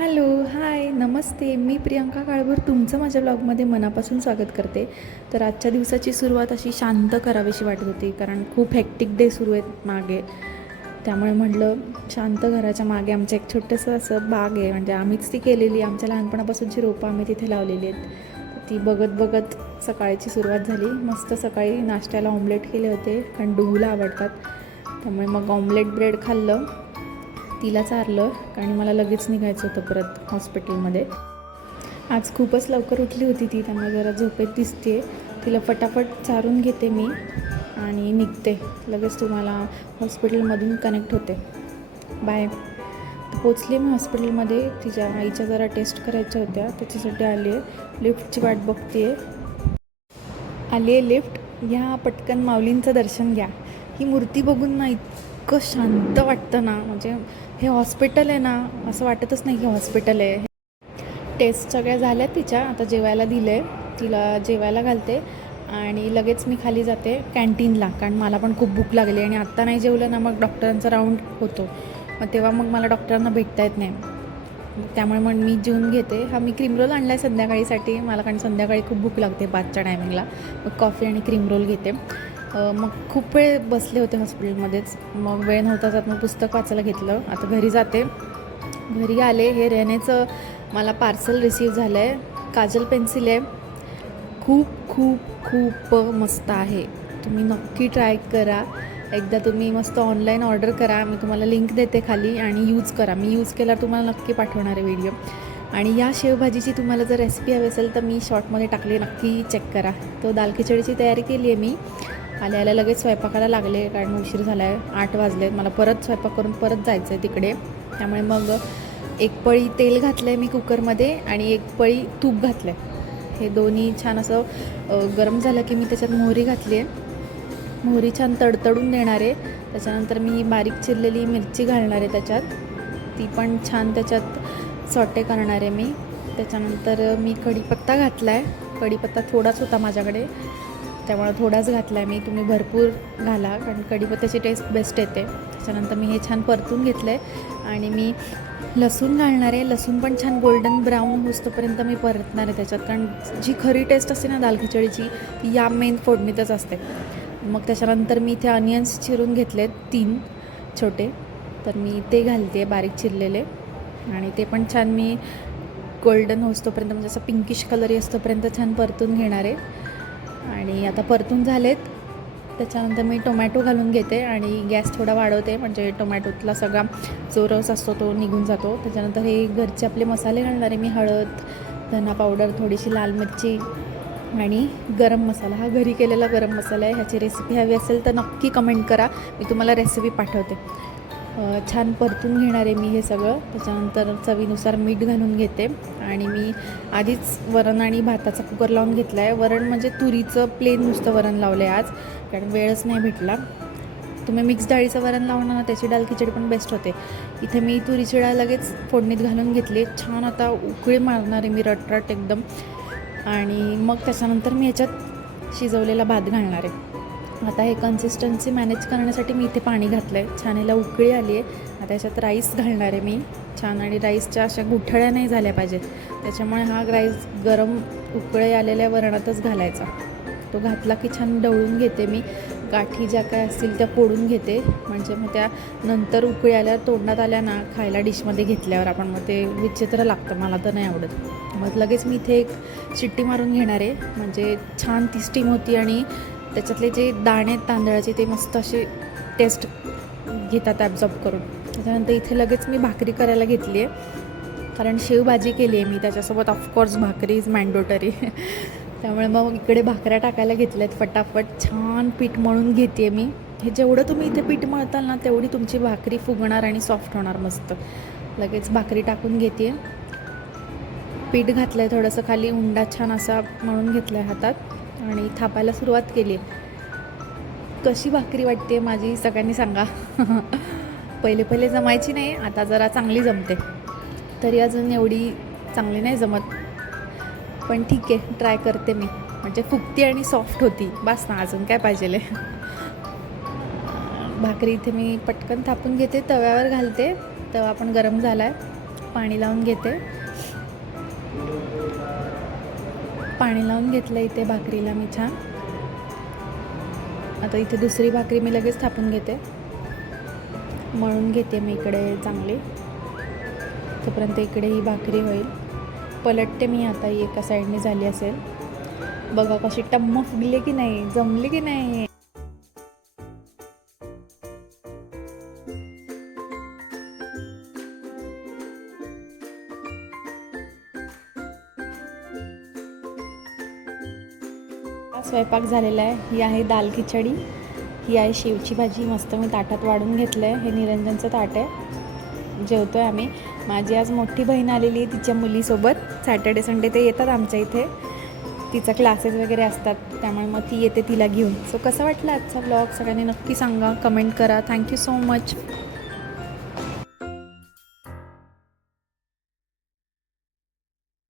Hello, हाय, नमस्ते. मी प्रियंका काळभोर तुमचं माझ्या ब्लॉगमध्ये मनापासून स्वागत करते. तर आजच्या दिवसाची सुरुवात अशी शांत करावीशी वाटत होती, कारण खूप हेक्टिक डे सुरू आहेत मागे. त्यामुळे म्हटलं शांत घराच्या मागे आमचं एक छोटंसं असं बाग आहे, म्हणजे आम्हीच ती केलेली. आमच्या लहानपणापासूनची रोपं आम्ही तिथे लावलेली आहेत. तर ती बघत बघत सकाळची सुरुवात झाली. मस्त सकाळी नाश्त्याला ऑमलेट केले होते, कारण डुगूला आवडतात. त्यामुळे मग ऑमलेट ब्रेड खाल्लं, तिला चारलं, आणि मला लगेच निघायचं होतं परत हॉस्पिटलमध्ये. आज खूपच लवकर उठली होती ती, त्यामुळे जरा झोपेत दिसते. तिला फटाफट चारून घेते मी आणि निघते. लगेच तुम्हाला हॉस्पिटलमधून कनेक्ट होते. बाय. पोचले मी हॉस्पिटलमध्ये. तिच्या आईच्या जरा टेस्ट करायच्या होत्या, त्याच्यासाठी आली आहे. लिफ्टची वाट बघते आहे. आली आहे लिफ्ट. घ्या पटकन माऊलींचं दर्शन घ्या. ही मूर्ती बघून ना इतकं शांत वाटतं ना, म्हणजे हे हॉस्पिटल आहे ना, असं वाटतच नाही की हॉस्पिटल आहे. टेस्ट सगळ्या झाल्या तिच्या. आता जेवायला दिलं आहे, तिला जेवायला घालते आणि लगेच मी खाली जाते कॅन्टीनला, कारण मला पण खूप भूक लागली. आणि आत्ता नाही जेवलं ना मग डॉक्टरांचा राऊंड होतो, मग तेव्हा मग मला डॉक्टरांना भेटता येत नाही. त्यामुळे मग मी जेवून घेते. हा मी क्रीम रोल आणला आहे संध्याकाळीसाठी मला, कारण संध्याकाळी खूप भूक लागते 5च्या टायमिंगला. मग कॉफी आणि क्रीम रोल घेते. मग खूप वेळ बसले होते हॉस्पिटलमध्येच. मग वेळ नव्हता जात, मग पुस्तक वाचायला घेतलं. आता घरी जाते. घरी आले. हे रेनेचं मला पार्सल रिसीव झालं आहे. काजल पेन्सिल आहे. खूप खूप खूप मस्त आहे. तुम्ही नक्की ट्राय करा. एकदा तुम्ही मस्त ऑनलाईन ऑर्डर करा. मी तुम्हाला लिंक देते खाली, आणि यूज करा. मी यूज केल्यावर तुम्हाला नक्की पाठवणार आहे व्हिडिओ. आणि या शेवभाजीची तुम्हाला जर रेसिपी हवी असेल तर मी शॉर्टमध्ये टाकली, नक्की चेक करा. तो दाल खिचडीची तयारी केली आहे मी. आल्या लगेच स्वयंपाकाला लागले, कारण उशीर झाला आहे. 8 वाजले. मला परत स्वयंपाक करून परत जायचं आहे तिकडे. त्यामुळे मग एक पळी तेल घातलं आहे मी कुकरमध्ये, आणि एक पळी तूप घातलं आहे. हे दोन्ही छान असं गरम झालं की मी त्याच्यात मोहरी घातली आहे. मोहरी छान तडतडून देणार आहे. त्याच्यानंतर मी बारीक चिरलेली मिरची घालणार आहे त्याच्यात. ती पण छान त्याच्यात सॉटे करणार आहे मी. त्याच्यानंतर मी कढीपत्ता घातला आहे. कढीपत्ता थोडाच होता माझ्याकडे, त्यामुळे थोडाच घातला आहे मी. तुम्ही भरपूर घाला, कारण कढीपत्त्याची टेस्ट बेस्ट येते. त्याच्यानंतर मी हे छान परतून घेतलं आहे, आणि मी लसूण घालणार आहे. लसूण पण छान गोल्डन ब्राऊन होईस्तोपर्यंत मी परतणार आहे त्याच्यात, कारण जी खरी टेस्ट असते ना दाल खिचडीची, ती या मेन फोडणीतच असते. मग त्याच्यानंतर मी इथे अनियन्स चिरून घेतले 3 छोटे, तर मी ते घालते बारीक चिरलेले, आणि ते पण छान मी गोल्डन होईस्तोपर्यंत, म्हणजे असं पिंकिश कलर असतोपर्यंत छान परतून घेणार आहे. आणि आता परतून झालेत. त्याच्यानंतर मी टोमॅटो घालून घेते, आणि गॅस थोडा वाढवते, म्हणजे टोमॅटोतला सगळा जो रस असतो तो निघून जातो. त्याच्यानंतर हे घरचे आपले मसाले घालणार आहे मी. हळद, धना पावडर, थोडीशी लाल मिरची, आणि गरम मसाला. हा घरी केलेला गरम मसाला आहे. ह्याची रेसिपी हवी असेल तर नक्की कमेंट करा, मी तुम्हाला रेसिपी पाठवते. छान परतून घेणार आहे मी हे सगळं. त्याच्यानंतर चवीनुसार मीठ घालून घेते, आणि मी आधीच वरण आणि भाताचा कुकर लावून घेतला आहे. वरण म्हणजे तुरीचं प्लेन नुसतं वरण लावलं आहे आज, कारण वेळच नाही भेटला. तुम्ही मिक्स डाळीचं वरण लावणार ना, त्याची डाळ खिचडी पण बेस्ट होते. इथे मी तुरीची डाळ लगेच फोडणीत घालून घेतली. छान आता उकळी मारणार आहे मी रटरट एकदम, आणि मग त्याच्यानंतर मी ह्याच्यात शिजवलेला भात घालणार आहे. आता हे कन्सिस्टन्सी मॅनेज करण्यासाठी मी इथे पाणी घातलं आहे. छान याला उकळी आली आहे. आता याच्यात राईस घालणार आहे मी छान, आणि राईसच्या अशा गुठळ्या नाही झाल्या पाहिजेत, त्याच्यामुळे हा राईस गरम उकळी आलेल्या वरणातच घालायचा. तो घातला की छान ढवळून घेते मी. गाठी ज्या काय असतील त्या फोडून घेते, म्हणजे मग त्या नंतर उकळी आल्यावर तोंडात आल्या ना, खायला डिशमध्ये घेतल्यावर आपण, मग ते विचित्र लागतं, मला तर नाही आवडत. मग लगेच मी इथे एक शिट्टी मारून घेणार आहे, म्हणजे छान ती स्टीम होती, आणि त्याच्यातले जे दाणे तांदळाचे ते मस्त असे टेस्ट घेतात ॲब्झॉर्ब करून. त्याच्यानंतर इथे लगेच मी भाकरी करायला घेतली आहे, कारण शेवभाजी केली आहे मी, त्याच्यासोबत ऑफकोर्स भाकरी इज मॅन्डेटरी. त्यामुळे मग इकडे भाकऱ्या टाकायला घेतल्या आहेत फटाफट. छान पीठ मळून घेते मी. हे जेवढं तुम्ही इथे पीठ मळताल ना, तेवढी तुमची भाकरी फुगणार आणि सॉफ्ट होणार मस्त. लगेच भाकरी टाकून घेते. पीठ घातलं आहे थोडंसं खाली, उंडा छान असा मळून घेतला आहे हातात, आणि थापायला सुरुवात केली आहे. कशी भाकरी वाटते माझी सगळ्यांनी सांगा. पहिले पहिले जमायची नाही, आता जरा चांगली जमते. तरी अजून एवढी चांगली नाही जमत, पण ठीक आहे, ट्राय करते मी. म्हणजे फुगती आणि सॉफ्ट होती, बस ना, अजून काय पाहिजे. भाकरी इथे मी पटकन थापून घेते, तव्यावर घालते. तवा पण गरम झाला आहे. पाणी लावून घेते. पाणी लावून घेतलं इथे भाकरीला मी छान. आता इथे दुसरी भाकरी मी लगेच थापून घेते. मळून घेते मी इकडे चांगली. तोपर्यंत इकडे ही भाकरी होईल. पलटते मी आता. ही एका साईडने झाली असेल. बघा कशी टम्म फुगली की नाही, जमली की नाही. स्वयंपाक झालेला आहे. ही आहे दाल खिचडी. ही आहे शेवची भाजी. मस्त मी ताटात वाढून घेतलं आहे. हे निरंजनचं ताट आहे. जेवतो आहे आम्ही. माझी आज मोठी बहीण आलेली आहे तिच्या मुलीसोबत. सॅटर्डे संडे ते येतात आमच्या इथे. तिचा क्लासेस वगैरे असतात, त्यामुळे मग ती येते तिला घेऊन. सो कसा वाटला आजचा व्लॉग सगळ्यांनी नक्की सांगा, कमेंट करा. Thank you so much.